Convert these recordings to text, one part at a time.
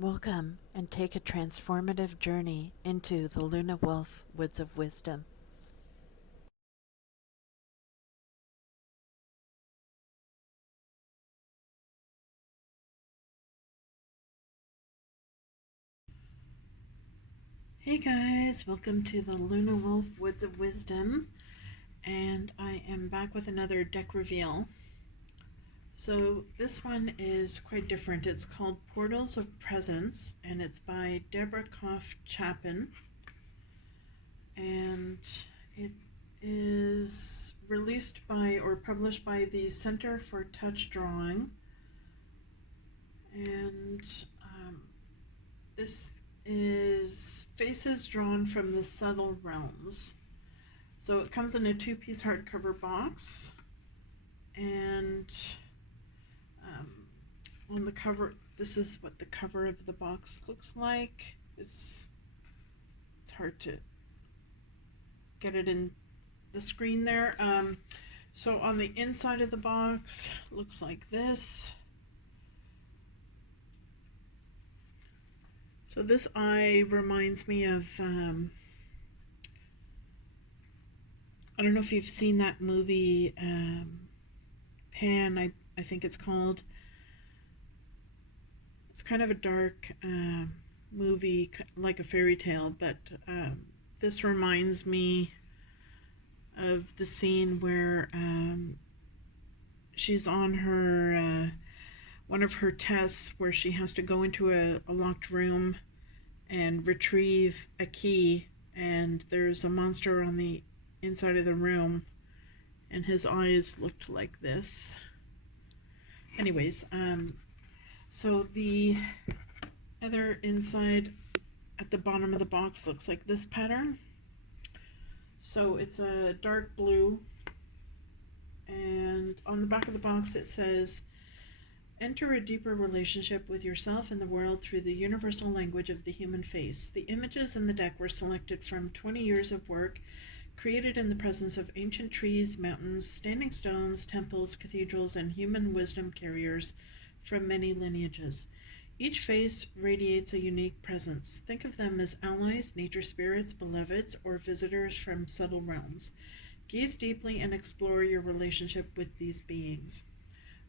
Welcome and take a transformative journey into the Lunawolf Woods of Wisdom. Hey guys, welcome to the Lunawolf Woods of Wisdom, and I am back with another deck reveal. So this one is quite different. It's called Portals of Presence, and it's by Deborah Koff Chapin, and it is released by or published by the Center for Touch Drawing, and this is Faces Drawn from the Subtle Realms. So it comes in a two-piece hardcover box, and on the cover, this is what the cover of the box looks like. It's hard to get it in the screen there. So on the inside of the box, looks like this. So this eye reminds me of, I don't know if you've seen that movie, Pan, I think it's called. It's kind of a dark movie, like a fairy tale, but this reminds me of the scene where she's on her one of her tests where she has to go into a locked room and retrieve a key, and there's a monster on the inside of the room, and his eyes looked like this. Anyways, so the other inside at the bottom of the box looks like this pattern. So it's a dark blue, and on the back of the box it says, enter a deeper relationship with yourself and the world through the universal language of the human face. The images in the deck were selected from 20 years of work created in the presence of ancient trees, mountains, standing stones, temples, cathedrals, and human wisdom carriers from many lineages. Each face radiates a unique presence. Think of them as allies, nature spirits, beloveds, or visitors from subtle realms. Gaze deeply and explore your relationship with these beings.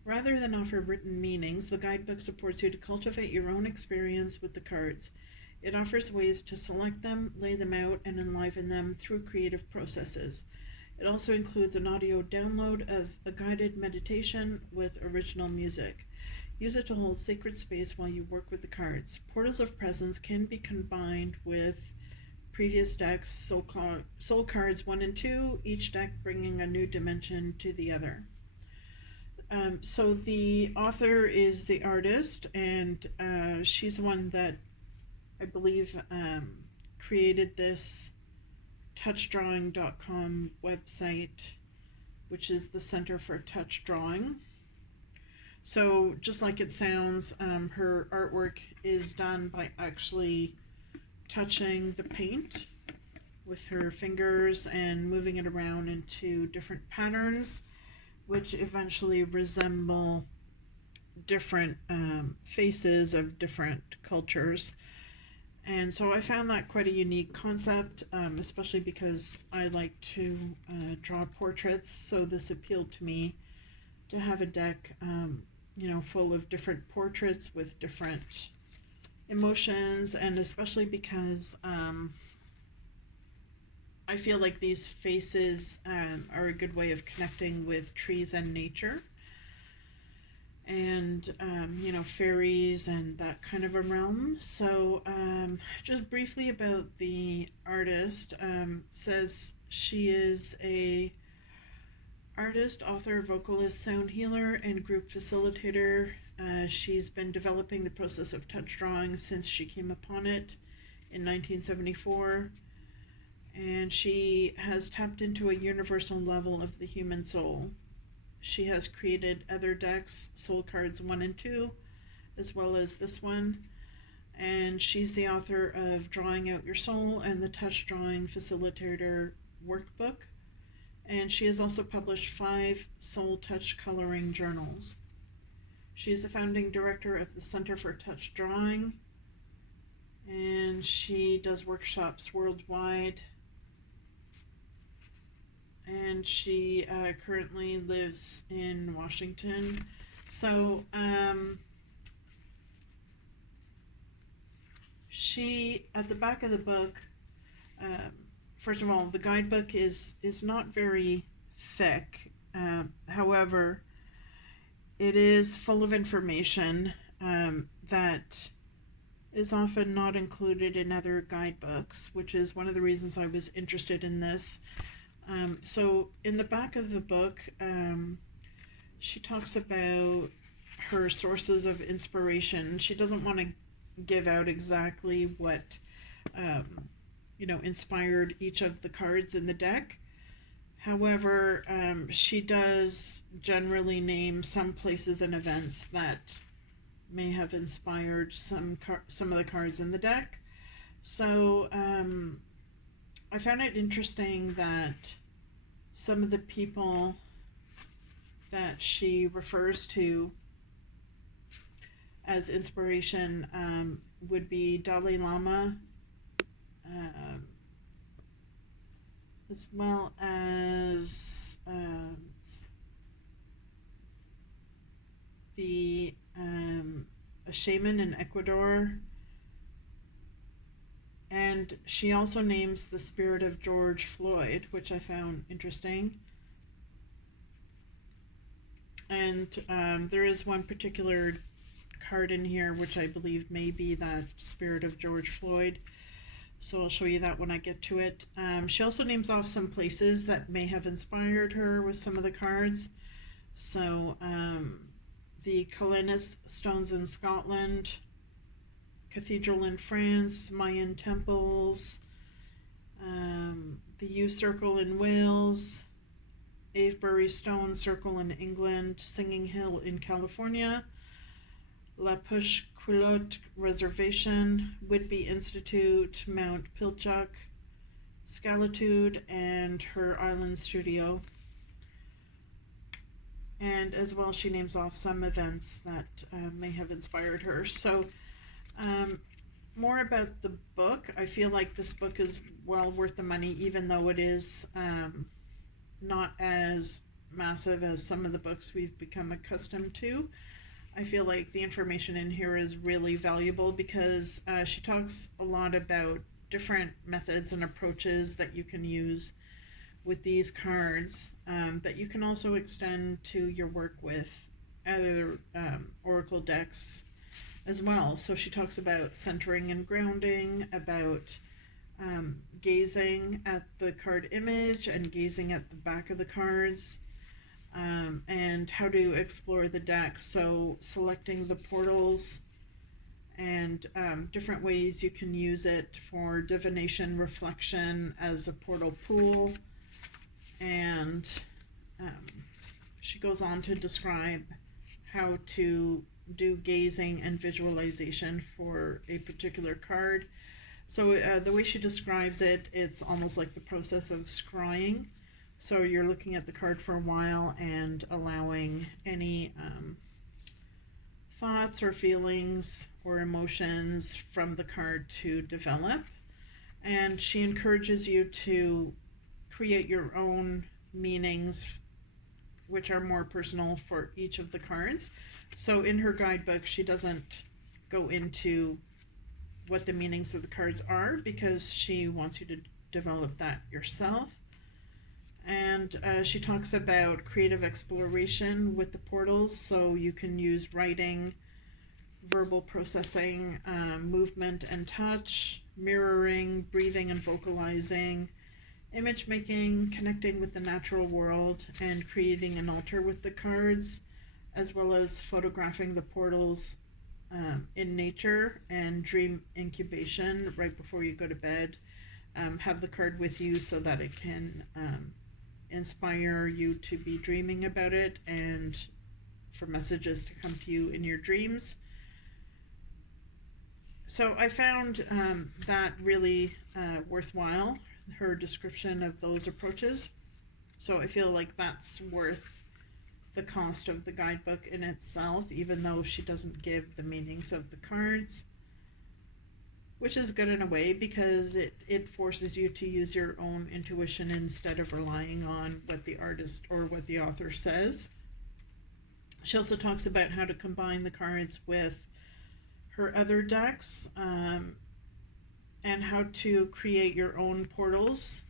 Rather than offer written meanings, the guidebook supports you to cultivate your own experience with the cards. It offers ways to select them, lay them out, and enliven them through creative processes. It also includes an audio download of a guided meditation with original music. Use it to hold sacred space while you work with the cards. Portals of Presence can be combined with previous decks, Soul Cards 1 and 2, each deck bringing a new dimension to the other. So the author is the artist, and she's the one that I believe created this touchdrawing.com website, which is the Center for Touch Drawing. So just like it sounds, her artwork is done by actually touching the paint with her fingers and moving it around into different patterns, which eventually resemble different faces of different cultures. And so I found that quite a unique concept, especially because I like to draw portraits, so this appealed to me to have a deck full of different portraits with different emotions, and especially because I feel like these faces are a good way of connecting with trees and nature, and fairies and that kind of a realm. So just briefly about the artist, says she is a artist, author, vocalist, sound healer, and group facilitator. She's been developing the process of touch drawing since she came upon it in 1974, and she has tapped into a universal level of the human soul. She has created other decks, Soul Cards 1 and 2, as well as this one, and she's the author of Drawing Out Your Soul and the Touch Drawing Facilitator Workbook, and she has also published 5 Soul Touch coloring journals. She is the founding director of the Center for Touch Drawing, and she does workshops worldwide. And she currently lives in Washington. So she, at the back of the book, um, first of all, the guidebook is not very thick. However, it is full of information that is often not included in other guidebooks, which is one of the reasons I was interested in this. So in the back of the book, she talks about her sources of inspiration. She doesn't want to give out exactly what inspired each of the cards in the deck. However, she does generally name some places and events that may have inspired some of the cards in the deck. So I found it interesting that some of the people that she refers to as inspiration would be Dalai Lama, as well as a shaman in Ecuador. And she also names the spirit of George Floyd, which I found interesting. And there is one particular card in here which I believe may be that spirit of George Floyd. So I'll show you that when I get to it. She also names off some places that may have inspired her with some of the cards. So the Calenus stones in Scotland, Cathedral in France, Mayan temples, the U Circle in Wales, Avebury Stone Circle in England, Singing Hill in California, La Push Culotte Reservation, Whitby Institute, Mount Pilchuck, Scalitude, and her island studio. And as well, she names off some events that may have inspired her. So more about the book. I feel like this book is well worth the money, even though it is not as massive as some of the books we've become accustomed to. I feel like the information in here is really valuable because she talks a lot about different methods and approaches that you can use with these cards that you can also extend to your work with other oracle decks as well. So she talks about centering and grounding, about gazing at the card image and gazing at the back of the cards, and how to explore the deck. So selecting the portals and different ways you can use it for divination reflection as a portal pool. And she goes on to describe how to do gazing and visualization for a particular card. So the way she describes it, it's almost like the process of scrying. So you're looking at the card for a while and allowing any thoughts or feelings or emotions from the card to develop. And she encourages you to create your own meanings, which are more personal for each of the cards. So in her guidebook, she doesn't go into what the meanings of the cards are because she wants you to develop that yourself. And she talks about creative exploration with the portals, so you can use writing, verbal processing, movement and touch, mirroring, breathing and vocalizing, image making, connecting with the natural world, and creating an altar with the cards, as well as photographing the portals in nature, and dream incubation right before you go to bed. Have the card with you so that it can inspire you to be dreaming about it and for messages to come to you in your dreams. So I found that really worthwhile, her description of those approaches. So I feel like that's worth the cost of the guidebook in itself, even though she doesn't give the meanings of the cards. which is good in a way because it forces you to use your own intuition instead of relying on what the artist or what the author says. She also talks about how to combine the cards with her other decks, and how to create your own portals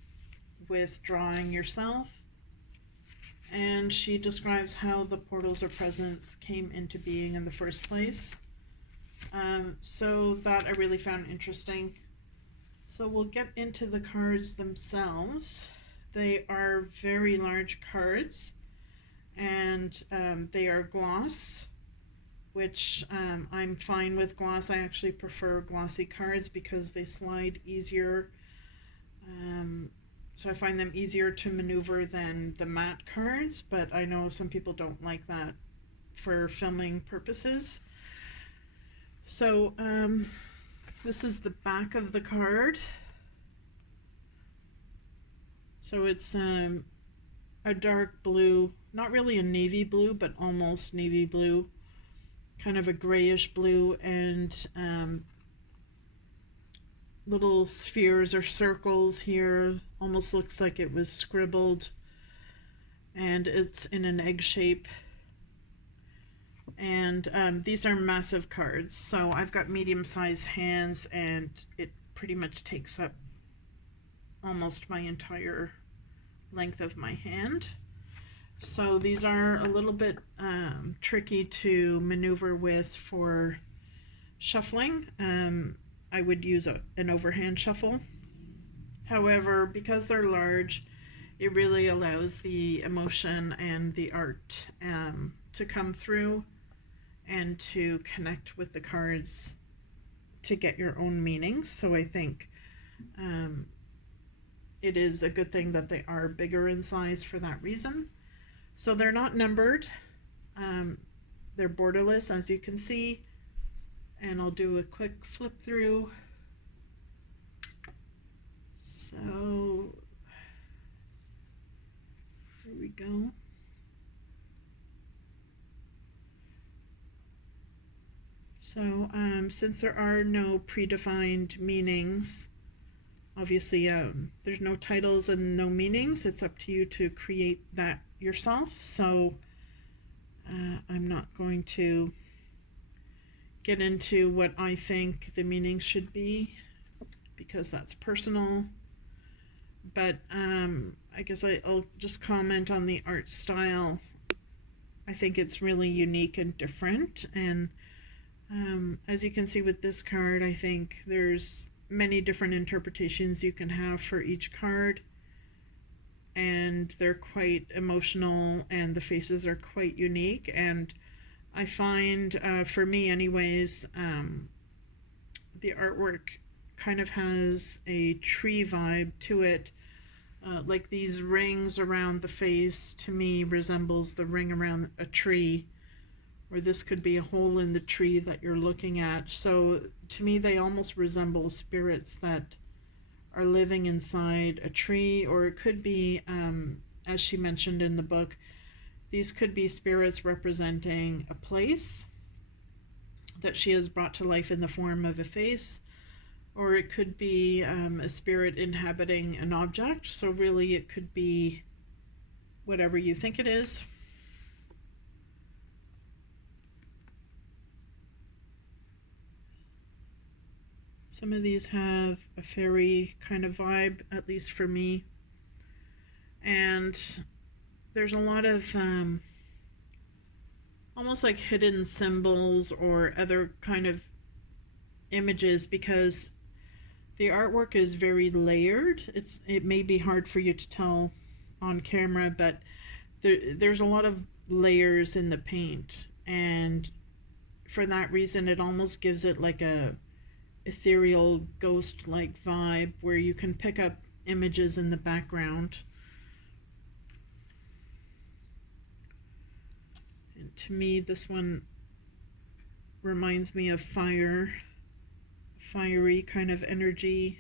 with drawing yourself. And she describes how the portals or presence came into being in the first place. So that I really found interesting. So we'll get into the cards themselves. They are very large cards, and they are gloss, which I'm fine with gloss. I actually prefer glossy cards because they slide easier. So I find them easier to maneuver than the matte cards, but I know some people don't like that for filming purposes. So this is the back of the card. So it's a dark blue, not really a navy blue, but almost navy blue, kind of a grayish blue, and little spheres or circles here. Almost looks like it was scribbled, and it's in an egg shape. And these are massive cards, so I've got medium-sized hands, and it pretty much takes up almost my entire length of my hand. So these are a little bit tricky to maneuver with for shuffling. I would use an overhand shuffle. However, because they're large, it really allows the emotion and the art to come through and to connect with the cards to get your own meanings. So I think it is a good thing that they are bigger in size for that reason. So they're not numbered. They're borderless, as you can see. And I'll do a quick flip through. So here we go. So since there are no predefined meanings, obviously there's no titles and no meanings. It's up to you to create that yourself. So I'm not going to get into what I think the meanings should be because that's personal. But I guess I'll just comment on the art style. I think it's really unique and different. And as you can see with this card, I think there's many different interpretations you can have for each card. And they're quite emotional, and the faces are quite unique. And I find, for me anyways, the artwork kind of has a tree vibe to it. Like these rings around the face, to me, resembles the ring around a tree, or this could be a hole in the tree that you're looking at. So to me, they almost resemble spirits that are living inside a tree, or it could be, as she mentioned in the book, these could be spirits representing a place that she has brought to life in the form of a face, or it could be a spirit inhabiting an object. So really it could be whatever you think it is. Some of these have a fairy kind of vibe, at least for me. And there's a lot of almost like hidden symbols or other kind of images, because the artwork is very layered. It may be hard for you to tell on camera, but there's a lot of layers in the paint, and for that reason it almost gives it like a ethereal ghost-like vibe where you can pick up images in the background. And to me, this one reminds me of fire, fiery kind of energy.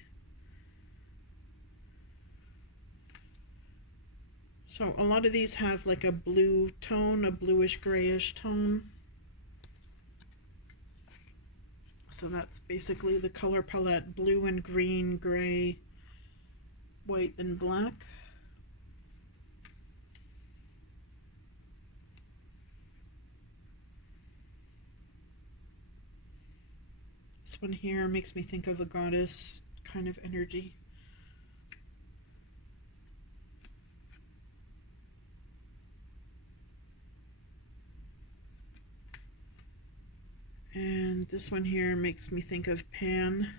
So a lot of these have like a blue tone, a bluish grayish tone. So that's basically the color palette: blue and green, gray, white and black. This one here makes me think of a goddess kind of energy. And this one here makes me think of Pan.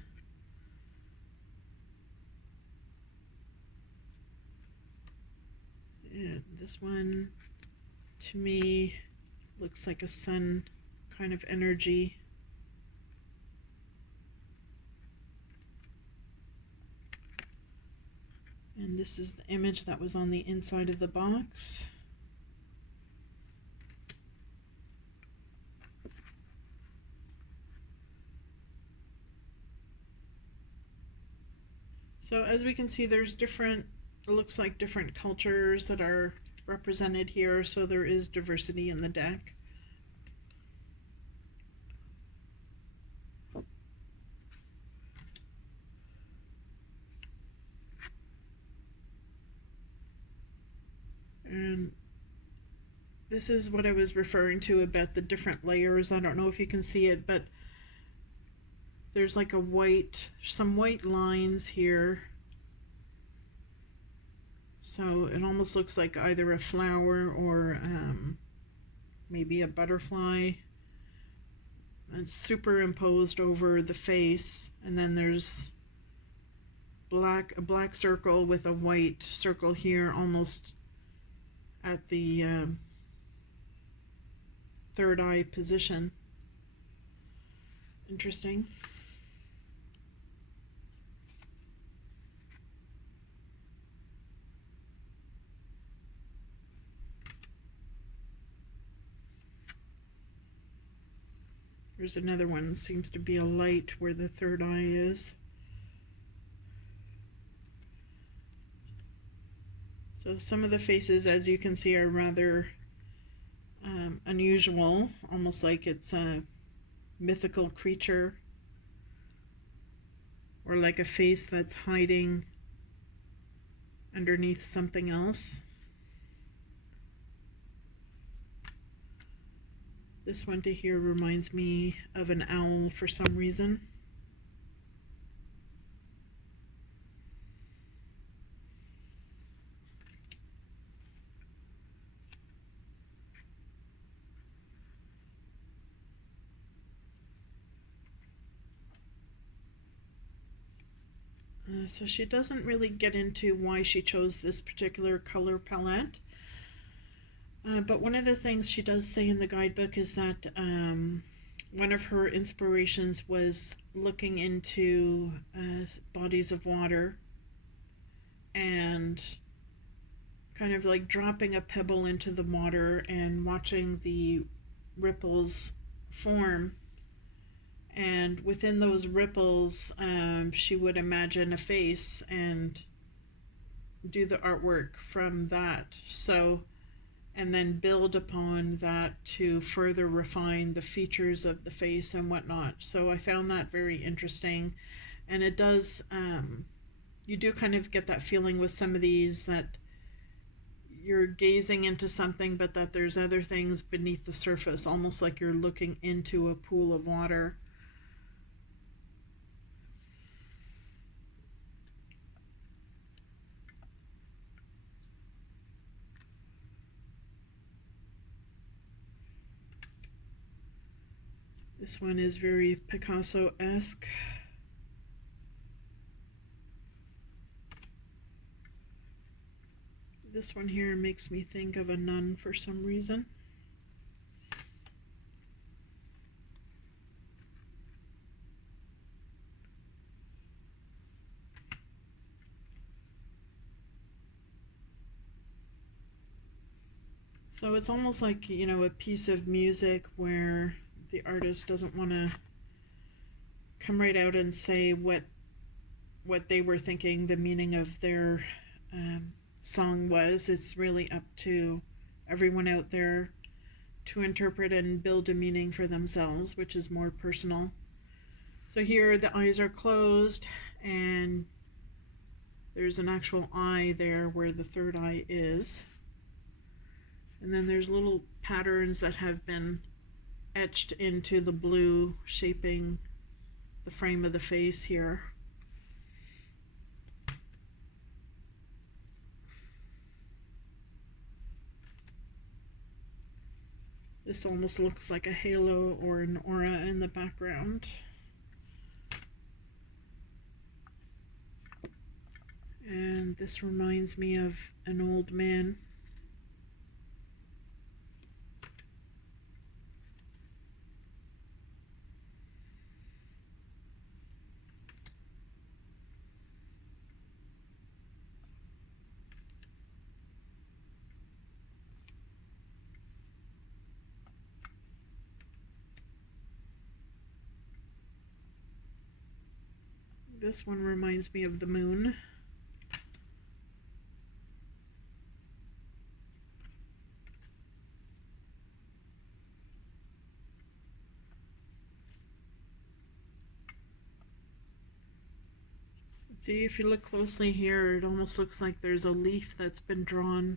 And this one, to me, looks like a sun kind of energy. And this is the image that was on the inside of the box. So as we can see, there's different, it looks like different cultures that are represented here, so there is diversity in the deck. And this is what I was referring to about the different layers. I don't know if you can see it, but there's like some white lines here. So it almost looks like either a flower or maybe a butterfly. It's superimposed over the face, and then there's a black circle with a white circle here, almost at the third eye position. Interesting. There's another one, seems to be a light where the third eye is. So some of the faces, as you can see, are rather unusual, almost like it's a mythical creature, or like a face that's hiding underneath something else. This one to here reminds me of an owl for some reason. So she doesn't really get into why she chose this particular color palette. But one of the things she does say in the guidebook is that one of her inspirations was looking into bodies of water and kind of like dropping a pebble into the water and watching the ripples form. And within those ripples, she would imagine a face and do the artwork from that. So, and then build upon that to further refine the features of the face and whatnot. So I found that very interesting. And it does, you do kind of get that feeling with some of these that you're gazing into something, but that there's other things beneath the surface, almost like you're looking into a pool of water. This one is very Picasso-esque. This one here makes me think of a nun for some reason. So it's almost like, you know, a piece of music where the artist doesn't want to come right out and say what they were thinking the meaning of their song was. It's really up to everyone out there to interpret and build a meaning for themselves, which is more personal. So here the eyes are closed and there's an actual eye there where the third eye is. And then there's little patterns that have been etched into the blue, shaping the frame of the face here. This almost looks like a halo or an aura in the background. And this reminds me of an old man. This one reminds me of the moon. See, if you look closely here, it almost looks like there's a leaf that's been drawn.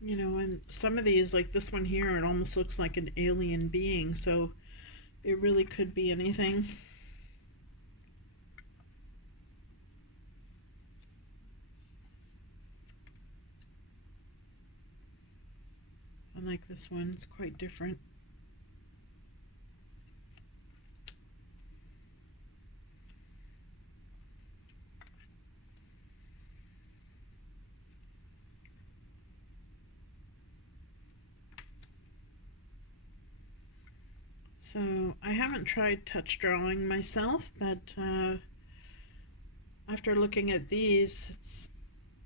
You know, and some of these, like this one here, it almost looks like an alien being, so it really could be anything. Unlike this one, it's quite different. So I haven't tried touch drawing myself, but after looking at these, it's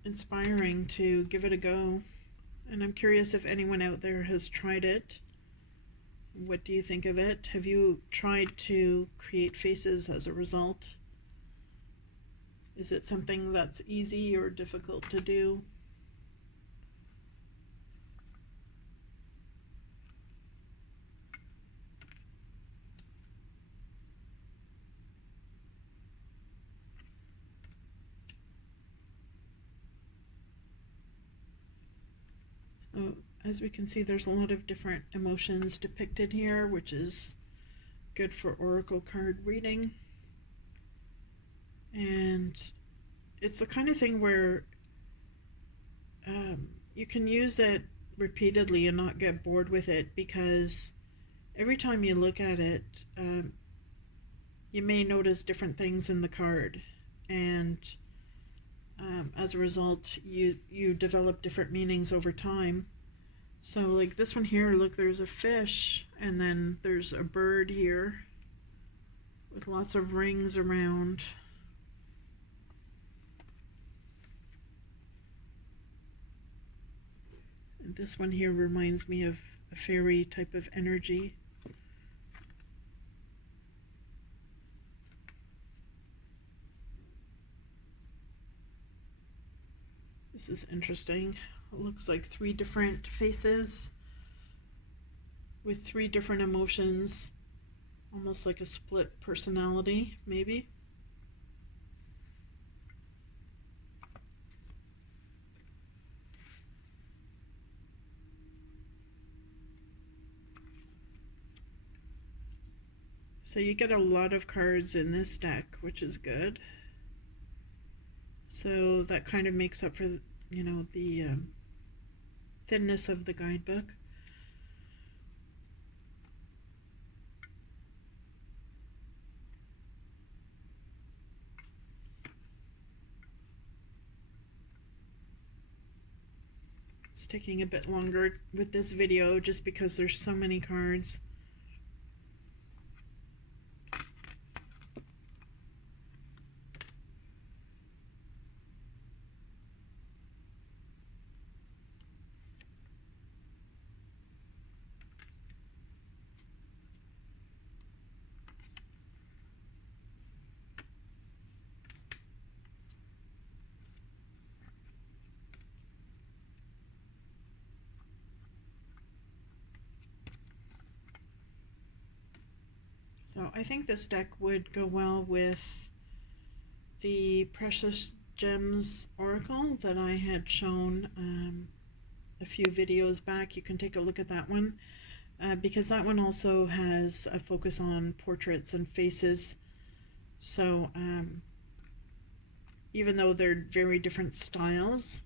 inspiring to give it a go. And I'm curious if anyone out there has tried it. What do you think of it? Have you tried to create faces as a result? Is it something that's easy or difficult to do? So, as we can see, there's a lot of different emotions depicted here, which is good for oracle card reading. And it's the kind of thing where you can use it repeatedly and not get bored with it, because every time you look at it, you may notice different things in the card, and as a result you develop different meanings over time. So like this one here, look, there's a fish and then there's a bird here with lots of rings around. And this one here reminds me of a fairy type of energy. This is interesting. It looks like 3 different faces with 3 different emotions, almost like a split personality, maybe. So you get a lot of cards in this deck, which is good. So that kind of makes up for, you know, the thinness of the guidebook. It's taking a bit longer with this video just because there's so many cards. So I think this deck would go well with the Precious Gems Oracle that I had shown a few videos back. You can take a look at that one because that one also has a focus on portraits and faces. So even though they're very different styles,